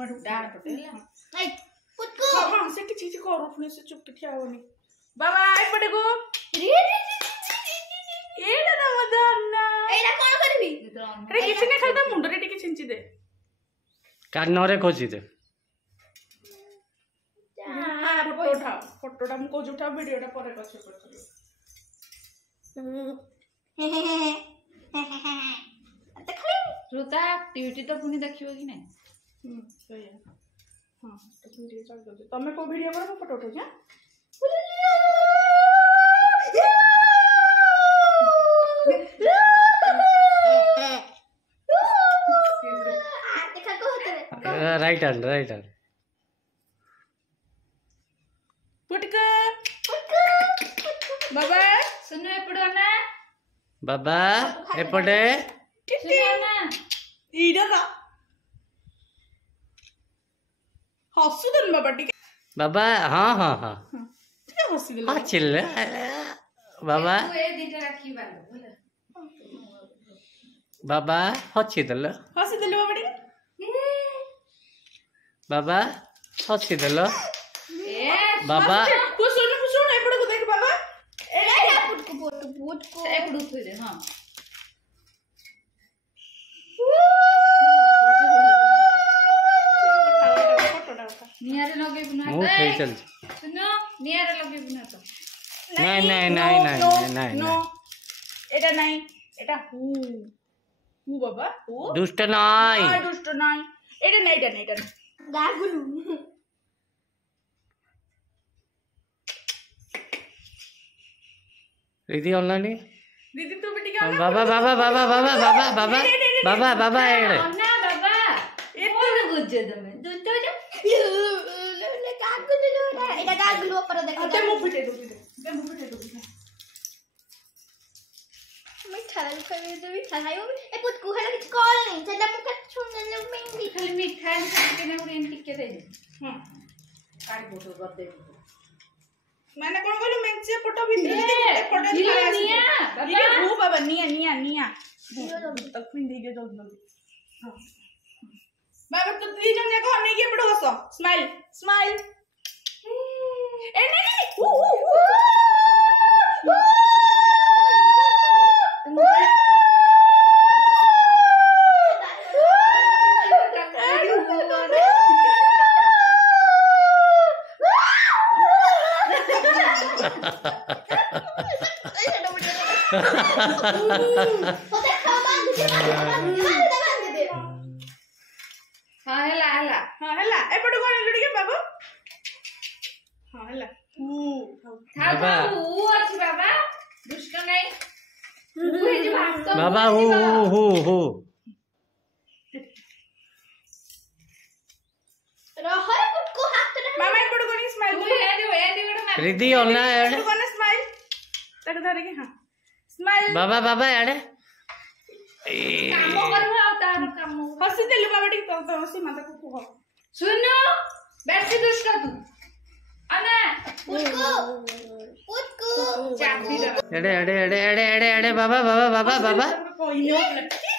माडू डाल पटे नहीं पुटकू हां से चीज करू पुनी से चुप ठिया होनी बाबा आई पड़े गो एडा ना मदन्ना एडा कोन करबी अरे किसी ने खालता मुंडो रे टिके छिंची दे कानरे खोजी दे फोटोटा मुको जुठा वीडियोटा परे कछ करछो देखली श्रोता एक्टिविटी तो पुनी देखिबो कि नहीं सही है हां तो वीडियो चल दो तमे को वीडियो पर फोटो उठो क्या देखा को होते राइट हैंड पुटका बाबा सुनो एपड़ो ना बाबा एपटे सुनो ना ईडा ना हसुदन बाबा टिके बाबा हाँ टिके हसुदन हाँ चिल बाबा तू ए दिटा राखी बालो बोला बाबा हसिदल हसुदन बाबा टिके बाबा हसिदल ए बाबा कुसुन एपड़े को देख बाबा ए पुटकू एपड़ो थोई दे हां फोटोटा उठा नियारे लगे बिना मुंह खेल चल सुनो नियारे लगे बिना तो नहीं नो এটা নাই এটা হু হু বাবা হু दुष्ट नाई নাই দুষ্ট নাই এটা নাই गागुलू रिधि ऑनलाइन दीदी तू बेटी क्या बाबा एड़े ना बाबा ए कोन गुज्जे दमे दुतो जो ले गागुलू लोडा एटा गागुलू ऊपर देखो ते मुंह फिटे दो मिठा खावे दे मिठा खायो ए पुटकू हेला किछ कॉल नहीं चला मुका सुनले मेंदी खाली मिठा के ना उड़े टिके दे हां काट फोटो कर दे मैंने कौन बोलो मेंचे फोटो भी दे फोटो निया दिखा निया ये हु बाबा निया तक पिन दे दे जल्दी हां बाबा तो दी जन को नहीं के पड़ो हसो स्माइल ए नहीं हु होते खावा दे दे हां हला हां हला ए पड़ो कोन लुडी के बाबू हां हला था बाबू अछि बाबा दुष्ट नहीं तू हे जो भाग बाबा हु रहो पुटकू हाथ तो मामा ए पड़ो कोन स्माइल तू हे जो मार रिधि ऑनलाइन पड़ो कोन स्माइल तक धरे के हां स्माइल बाबा एड़े काम करबो आ तार काम हसी देलु बाबा टिक तो हसी माता को कुह सुनो बेसी दुष्ट तू अना पुटकू चाबी दे एड़े बाबा कोई नहीं